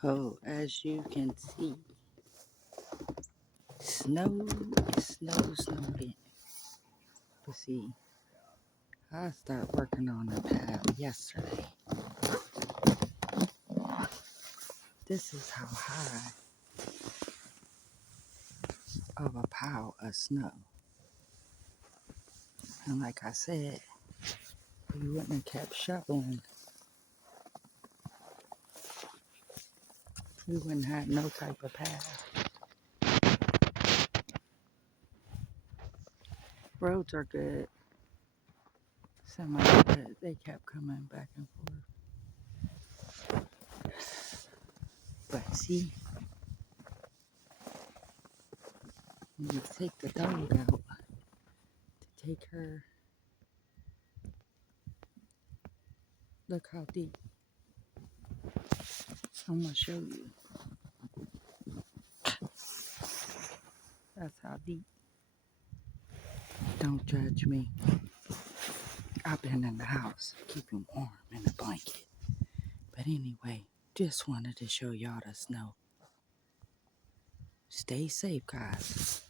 So, as you can see, snow is snowing. But see, I started working on the pile yesterday. This is how high of a pile of snow. And like I said, we wouldn't have kept shoveling. We wouldn't have no type of path. Roads are good. Semi good. They kept coming back and forth. But see, when you take the dog out to take her, look how deep. I'm going to show you. That's how deep. Don't judge me. I've been in the house keeping warm in a blanket. But anyway, just wanted to show y'all the snow. Stay safe, guys.